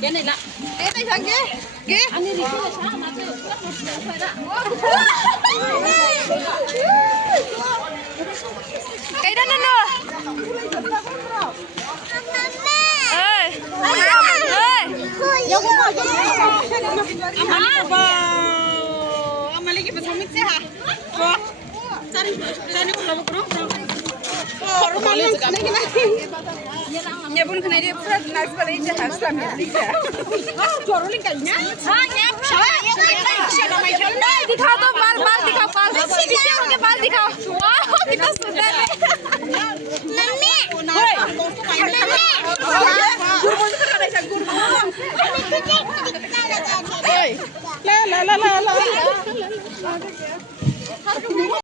Cái này là cái này thằng kia anh đi đi cái sao mà cái cái đó nó ơi giống rồi amma lagi pasal mix ya cari kalau bro rumah lu nyebun kena dia pura nas pada ije haslam ya liga joro ling kayaknya nyep दिखाओ तो बाल बाल दिखाओ बाल पीछे होके बाल दिखाओ वाह कितना सुंदर है मम्मी मम्मी गुरबों से कर रहा है गुरबों ला ला ला ला ला